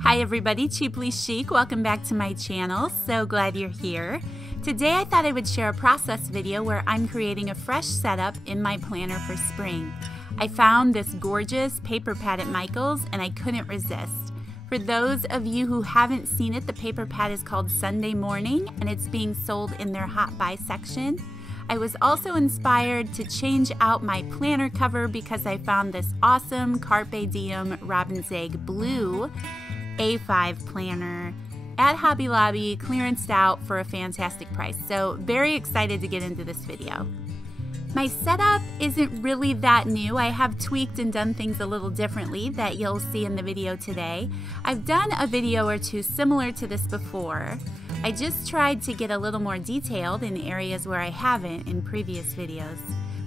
Hi everybody, Cheaply Chic. Welcome back to my channel. So glad you're here. Today I thought I would share a process video where I'm creating a fresh setup in my planner for spring. I found this gorgeous paper pad at Michael's and I couldn't resist. For those of you who haven't seen it, the paper pad is called Sunday Morning and it's being sold in their Hot Buy section. I was also inspired to change out my planner cover because I found this awesome Carpe Diem Robin's Egg Blue A5 planner at Hobby Lobby, clearanced out for a fantastic price. So very excited to get into this video. My setup isn't really that new. I have tweaked and done things a little differently that you'll see in the video today. I've done a video or two similar to this before. I just tried to get a little more detailed in areas where I haven't in previous videos.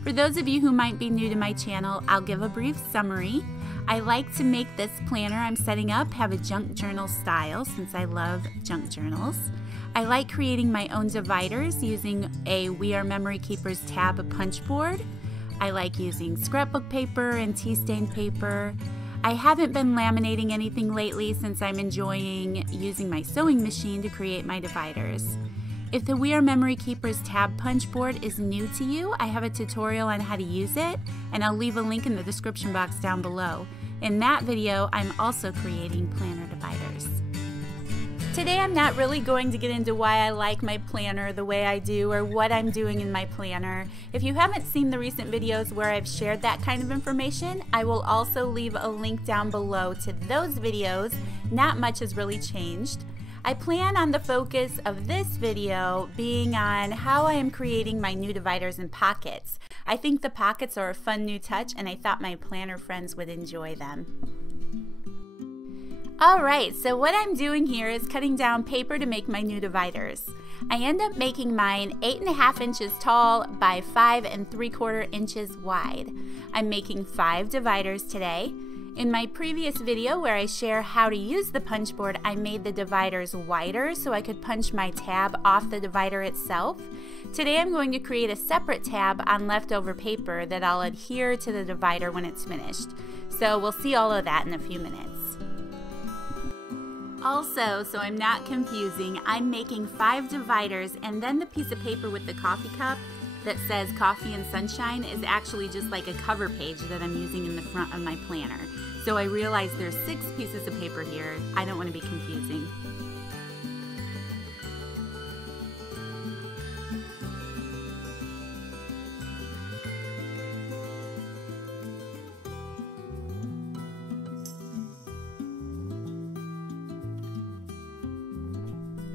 For those of you who might be new to my channel, I'll give a brief summary. I like to make this planner I'm setting up have a junk journal style since I love junk journals. I like creating my own dividers using a We Are Memory Keepers tab punch board. I like using scrapbook paper and tea stain paper. I haven't been laminating anything lately since I'm enjoying using my sewing machine to create my dividers. If the We Are Memory Keepers tab punch board is new to you, I have a tutorial on how to use it, and I'll leave a link in the description box down below. In that video, I'm also creating planner dividers. Today I'm not really going to get into why I like my planner the way I do or what I'm doing in my planner. If you haven't seen the recent videos where I've shared that kind of information, I will also leave a link down below to those videos. Not much has really changed. I plan on the focus of this video being on how I am creating my new dividers and pockets. I think the pockets are a fun new touch and I thought my planner friends would enjoy them. Alright, so what I'm doing here is cutting down paper to make my new dividers. I end up making mine 8.5 inches tall by 5 3/4 inches wide. I'm making 5 dividers today. In my previous video where I share how to use the punch board, I made the dividers wider so I could punch my tab off the divider itself. Today I'm going to create a separate tab on leftover paper that I'll adhere to the divider when it's finished. So we'll see all of that in a few minutes. Also, so I'm not confusing, I'm making 5 dividers and then the piece of paper with the coffee cup that says Coffee and Sunshine is actually just like a cover page that I'm using in the front of my planner. So I realized there's 6 pieces of paper here. I don't want to be confusing.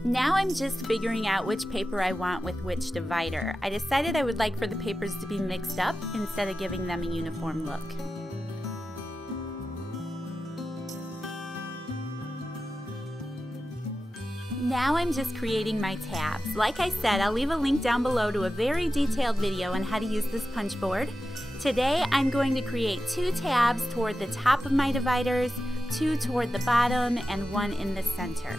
Now I'm just figuring out which paper I want with which divider. I decided I would like for the papers to be mixed up instead of giving them a uniform look. Now I'm just creating my tabs. Like I said, I'll leave a link down below to a very detailed video on how to use this punch board. Today I'm going to create 2 tabs toward the top of my dividers, 2 toward the bottom, and 1 in the center.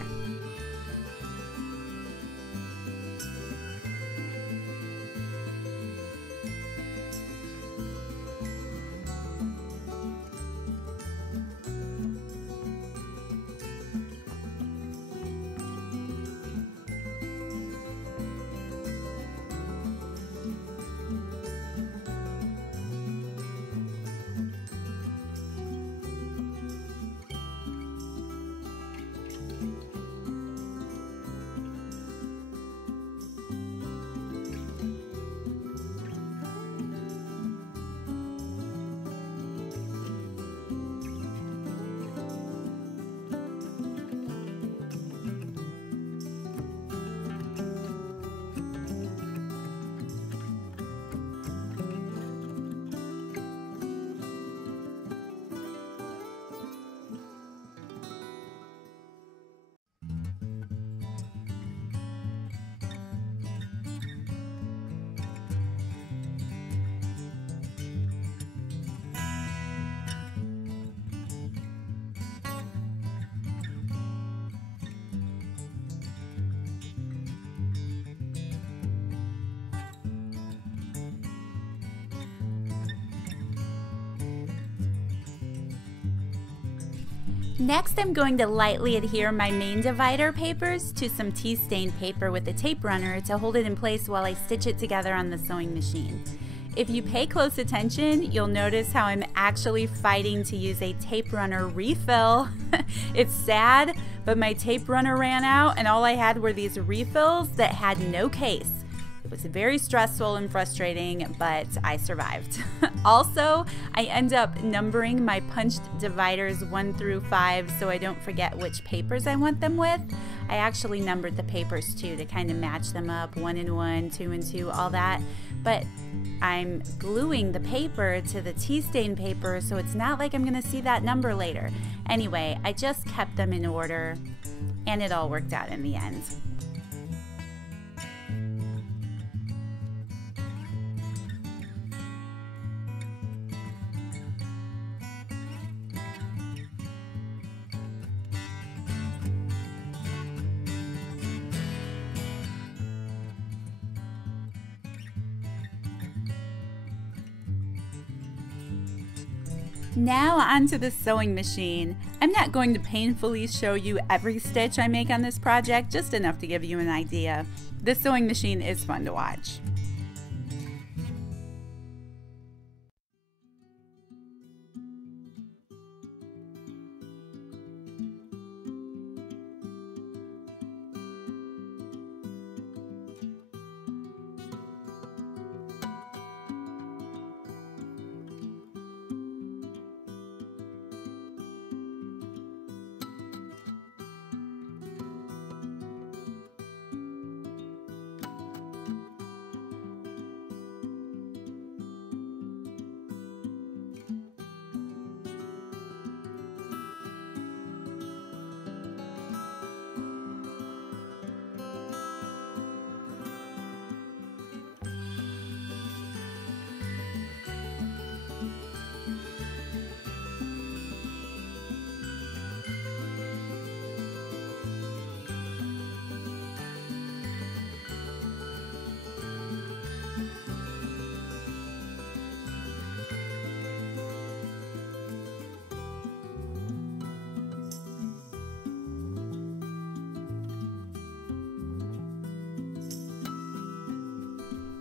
Next, I'm going to lightly adhere my main divider papers to some tea stained paper with a tape runner to hold it in place while I stitch it together on the sewing machine. If you pay close attention, you'll notice how I'm actually fighting to use a tape runner refill. It's sad, but my tape runner ran out and all I had were these refills that had no case. It was very stressful and frustrating, but I survived. Also, I end up numbering my punched dividers 1 through 5 so I don't forget which papers I want them with. I actually numbered the papers too to kind of match them up, 1 and 1, 2 and 2, all that. But I'm gluing the paper to the tea stain paper, so it's not like I'm gonna see that number later. Anyway, I just kept them in order and it all worked out in the end. Now onto the sewing machine. I'm not going to painfully show you every stitch I make on this project, just enough to give you an idea. This sewing machine is fun to watch.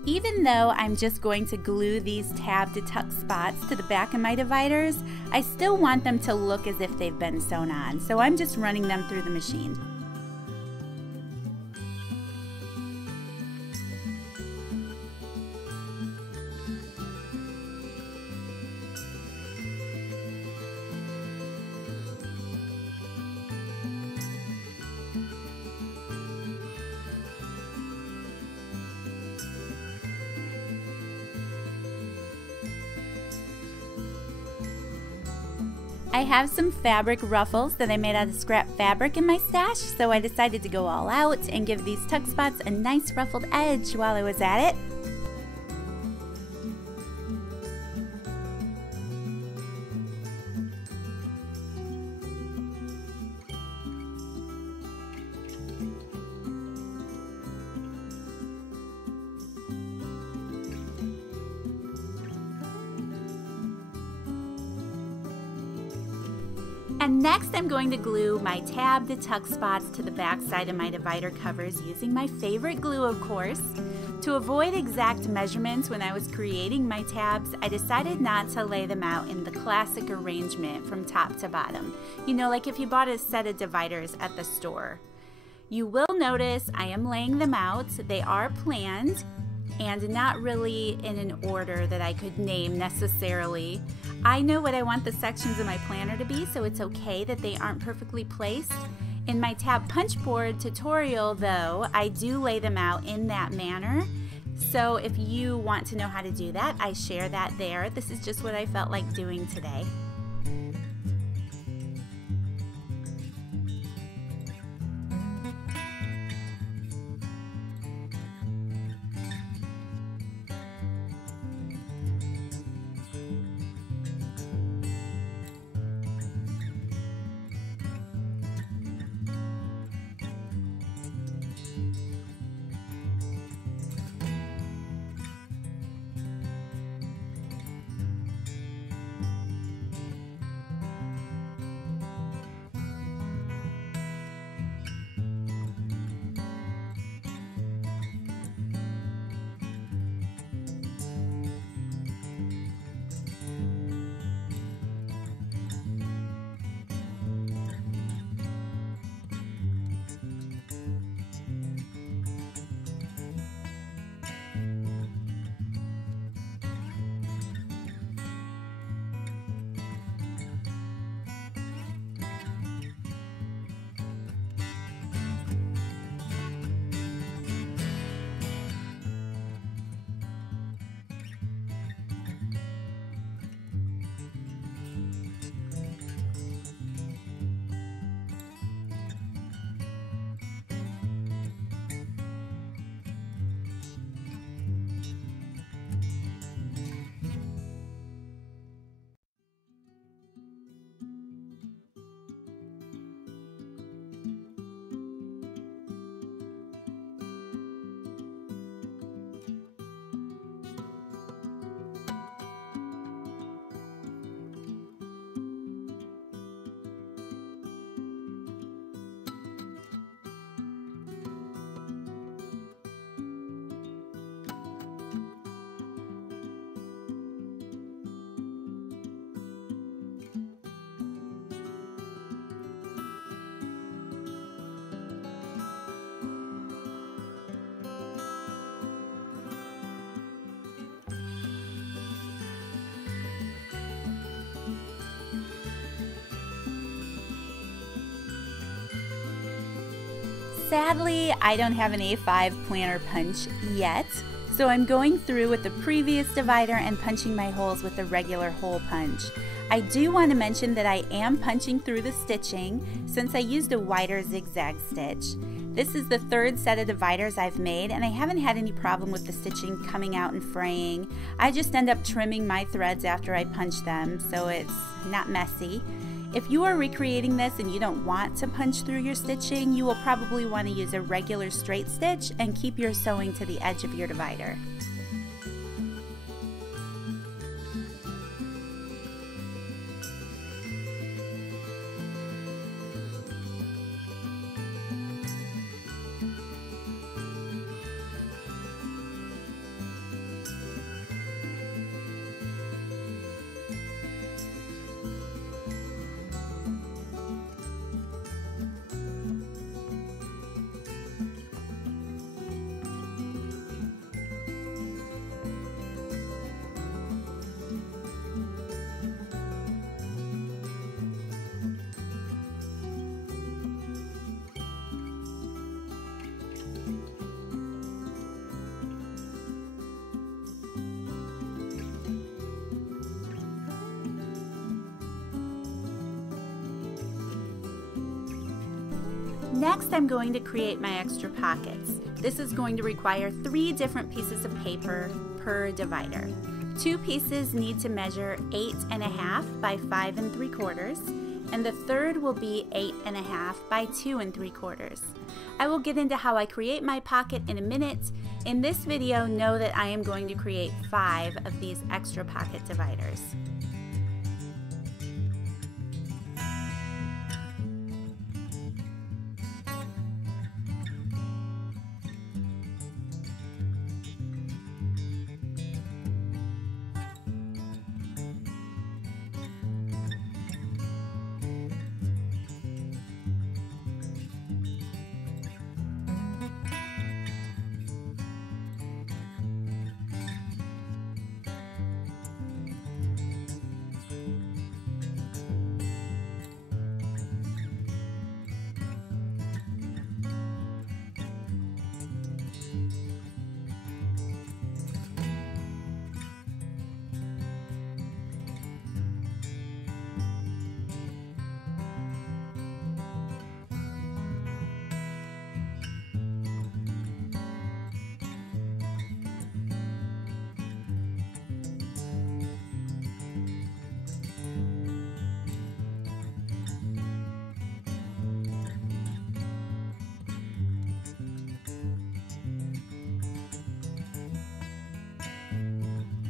Even though I'm just going to glue these tab to tuck spots to the back of my dividers, I still want them to look as if they've been sewn on, so I'm just running them through the machine. I have some fabric ruffles that I made out of scrap fabric in my stash, so I decided to go all out and give these tuck spots a nice ruffled edge while I was at it. And next I'm going to glue my tab to tuck spots to the back side of my divider covers using my favorite glue, of course. To avoid exact measurements when I was creating my tabs, I decided not to lay them out in the classic arrangement from top to bottom. You know, like if you bought a set of dividers at the store. You will notice I am laying them out. They are planned and not really in an order that I could name necessarily. I know what I want the sections of my planner to be, so it's okay that they aren't perfectly placed. In my tab punch board tutorial though, I do lay them out in that manner. So if you want to know how to do that, I share that there. This is just what I felt like doing today. Sadly, I don't have an A5 planner punch yet, so I'm going through with the previous divider and punching my holes with the regular hole punch. I do want to mention that I am punching through the stitching since I used a wider zigzag stitch. This is the third set of dividers I've made, and I haven't had any problem with the stitching coming out and fraying. I just end up trimming my threads after I punch them, so it's not messy. If you are recreating this and you don't want to punch through your stitching, you will probably want to use a regular straight stitch and keep your sewing to the edge of your divider. Next, I'm going to create my extra pockets. This is going to require 3 different pieces of paper per divider. 2 pieces need to measure 8.5 by 5 3/4, and the third will be 8.5 by 2 3/4. I will get into how I create my pocket in a minute. In this video, know that I am going to create 5 of these extra pocket dividers.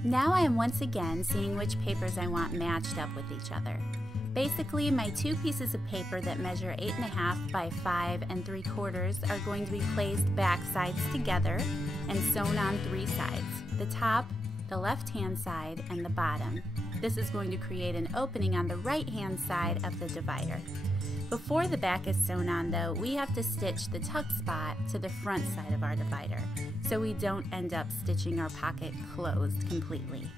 Now I am once again seeing which papers I want matched up with each other. Basically, my 2 pieces of paper that measure 8.5 by 5 3/4 are going to be placed back sides together and sewn on 3 sides: the top, the left-hand side, and the bottom. This is going to create an opening on the right-hand side of the divider. Before the back is sewn on though, we have to stitch the tuck spot to the front side of our divider, so we don't end up stitching our pocket closed completely.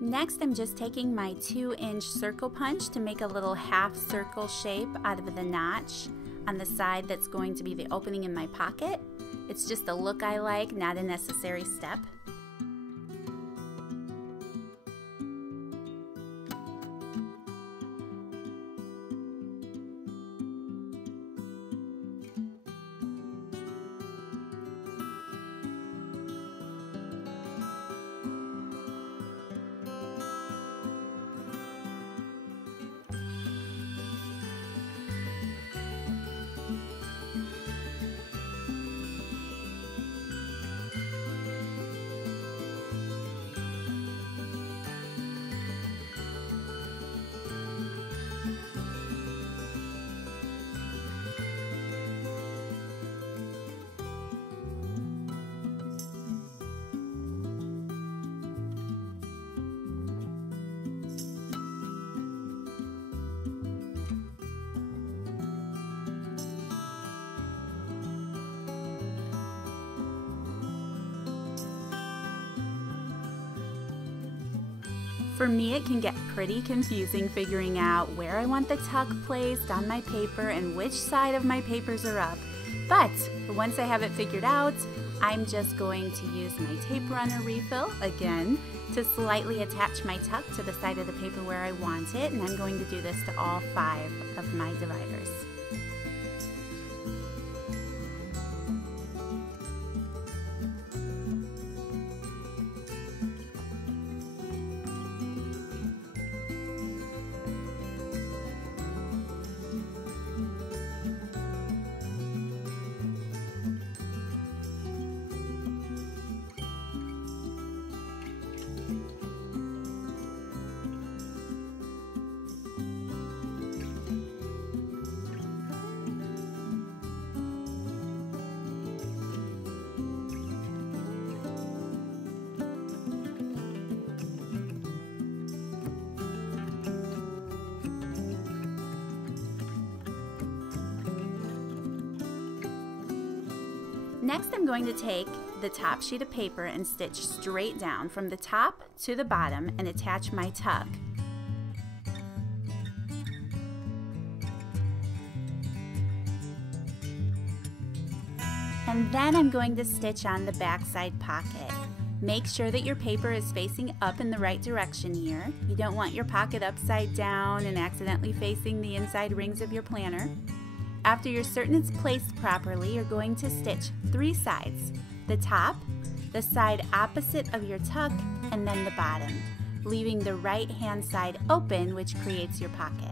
Next, I'm just taking my 2-inch circle punch to make a little half circle shape out of the notch on the side that's going to be the opening in my pocket. It's just a look I like, not a necessary step. For me, it can get pretty confusing figuring out where I want the tuck placed on my paper and which side of my papers are up. But once I have it figured out, I'm just going to use my tape runner refill again to slightly attach my tuck to the side of the paper where I want it, and I'm going to do this to all 5 of my dividers. Next, I'm going to take the top sheet of paper and stitch straight down from the top to the bottom and attach my tuck. And then I'm going to stitch on the backside pocket. Make sure that your paper is facing up in the right direction here. You don't want your pocket upside down and accidentally facing the inside rings of your planner. After you're certain it's placed properly, you're going to stitch 3 sides: the top, the side opposite of your tuck, and then the bottom, leaving the right hand side open, which creates your pocket.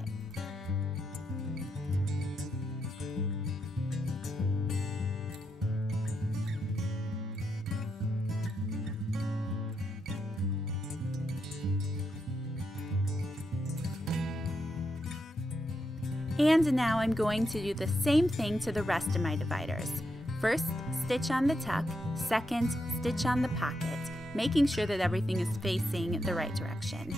And now I'm going to do the same thing to the rest of my dividers. First, stitch on the tuck. Second, stitch on the pocket, making sure that everything is facing the right direction.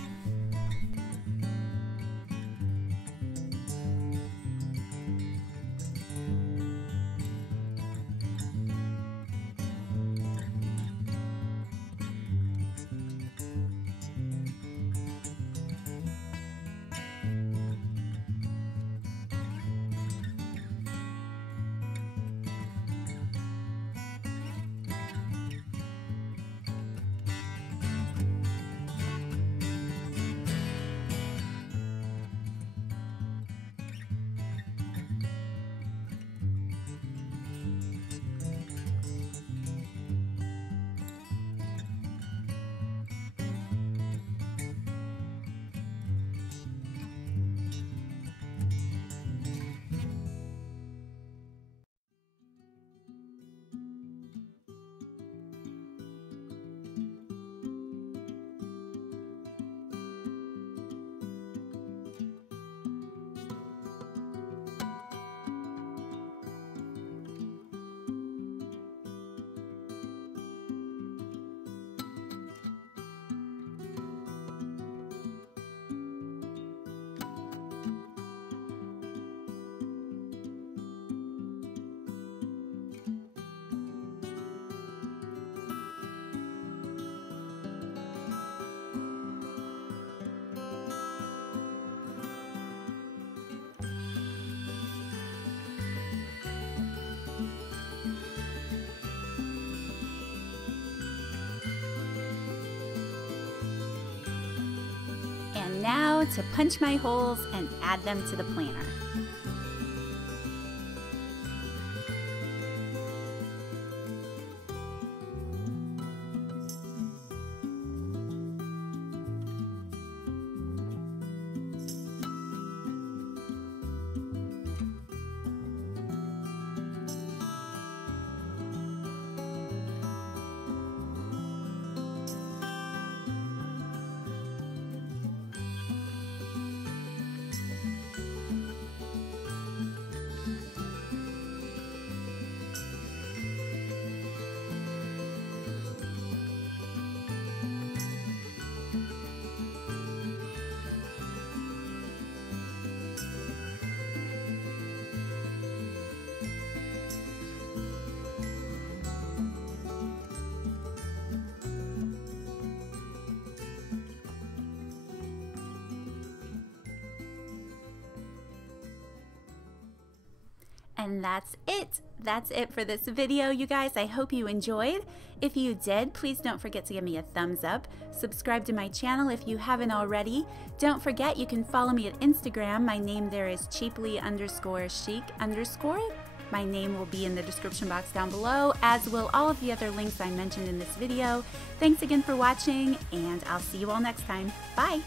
And now to punch my holes and add them to the planner. And that's it. That's it for this video, you guys. I hope you enjoyed. If you did, please don't forget to give me a thumbs up. Subscribe to my channel if you haven't already. Don't forget you can follow me at Instagram. My name there is cheaply_chic_. My name will be in the description box down below, as will all of the other links I mentioned in this video. Thanks again for watching, and I'll see you all next time. Bye!